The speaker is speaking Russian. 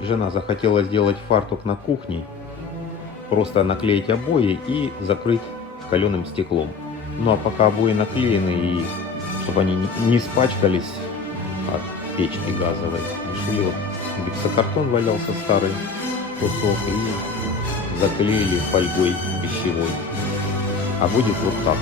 жена захотела сделать фартук на кухне, просто наклеить обои и закрыть каленым стеклом. Ну а пока обои наклеены, и чтобы они не испачкались от печки газовой, решили, вот гипсокартон валялся старый кусок, и заклеили фольгой пищевой. А будет вот так.